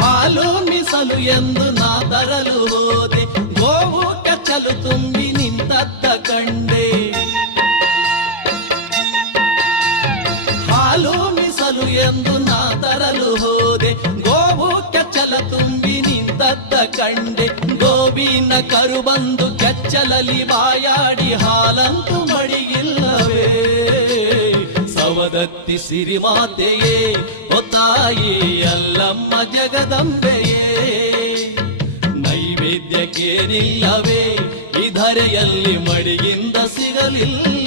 ಹಾಲು ಮೀಸಲು ಎಂದು ನಾ ತರಲು ಹೋದೆ, ಗೋವು ಕೆಚ್ಚಲು ತುಂಬಿ ನಿಂತದ್ದ ಕಂಡೆ. ಹಾಲು ಮೀಸಲು ಎಂದು ನಾ ತರಲು ಹೋದೆ, ಗೋವು ಕೆಚ್ಚಲ ತುಂಬಿ ನಿಂತದ್ದ ಕಂಡೆ. ಗೋವಿನ ಕರು ಬಂದು ಕೆಚ್ಚಲಲ್ಲಿ ಬಾಯಾಡಿ ಹಾಲಂತೂ ಮಡಿಗಿಲ್ಲವೇ. ಸವದತ್ತಿ ಸಿರಿಮಾತೆಯೇ ಓ ತಾಯಿ ಎಲ್ಲಮ್ಮ ಜಗದಂಬೆಯೇ, ನೈವೇದ್ಯಕ್ಕೇನಿಲ್ಲವೇ ಈ ಧರೆಯಲ್ಲಿ ಮಡಿಯಿಂದ ಸಿಗಲಿಲ್ಲ.